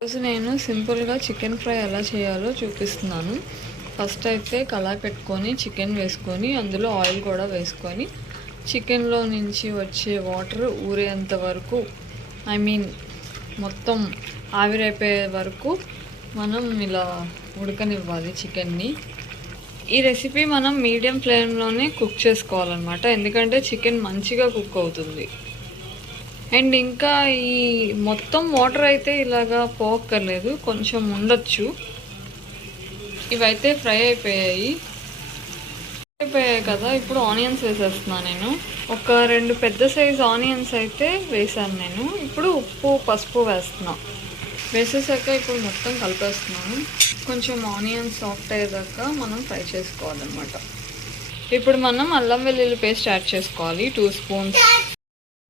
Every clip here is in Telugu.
ఈరోజు నేను సింపుల్గా చికెన్ ఫ్రై ఎలా చేయాలో చూపిస్తున్నాను. ఫస్ట్ అయితే కళాయి పెట్టుకొని చికెన్ వేసుకొని అందులో ఆయిల్ కూడా వేసుకొని చికెన్లో నుంచి వచ్చే వాటర్ ఊరేంత వరకు మొత్తం ఆవిరైపోయే వరకు మనం ఇలా ఉడకనివ్వాలి చికెన్ని. ఈ రెసిపీ మనం మీడియం ఫ్లేమ్లోనే కుక్ చేసుకోవాలన్నమాట, ఎందుకంటే చికెన్ మంచిగా కుక్ అవుతుంది. అండ్ ఇంకా ఈ మొత్తం వాటర్ అయితే ఇలాగా పోక్కర్లేదు, కొంచెం ఉండొచ్చు. ఇవైతే ఫ్రై అయిపోయాయి కదా. ఇప్పుడు ఆనియన్స్ వేసేస్తున్నాను నేను. ఒక 2 పెద్ద సైజ్ ఆనియన్స్ అయితే వేసాను నేను. ఇప్పుడు ఉప్పు పసుపు వేసేసాక ఇప్పుడు మొత్తం కలిపేస్తున్నాను. కొంచెం ఆనియన్స్ సాఫ్ట్ అయ్యేదాకా మనం ఫ్రై చేసుకోవాలన్నమాట. ఇప్పుడు మనం అల్లం వెల్లుల్లి పేస్ట్ యాడ్ చేసుకోవాలి. 2 స్పూన్స్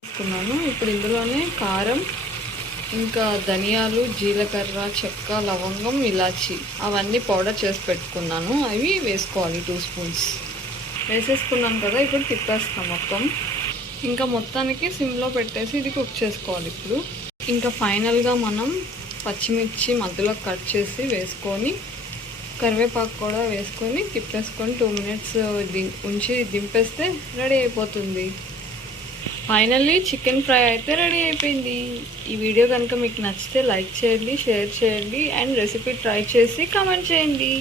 వేసుకున్నాను. ఇప్పుడు ఇందులోనే కారం, ఇంకా ధనియాలు, జీలకర్ర, చెక్క, లవంగం, ఇలాచి అవన్నీ పౌడర్ చేసి పెట్టుకున్నాను. అవి వేసుకోవాలి. 2 స్పూన్స్ వేసేసుకున్నాను కదా. ఇప్పుడు తిప్పేస్తాం మొత్తం. ఇంకా మొత్తానికి సిమ్లో పెట్టేసి ఇది కుక్ చేసుకోవాలి. ఇప్పుడు ఇంకా ఫైనల్గా మనం పచ్చిమిర్చి మధ్యలో కట్ చేసి వేసుకొని కరివేపాకు కూడా వేసుకొని తిప్పేసుకొని 2 మినిట్స్ ఉంచి దింపేస్తే రెడీ అయిపోతుంది. ఫైనల్లీ చికెన్ ఫ్రై అయితే రెడీ అయిపోయింది. ఈ వీడియో కనుక మీకు నచ్చితే లైక్ చేయండి, షేర్ చేయండి అండ్ రెసిపీ ట్రై చేసి కామెంట్ చేయండి.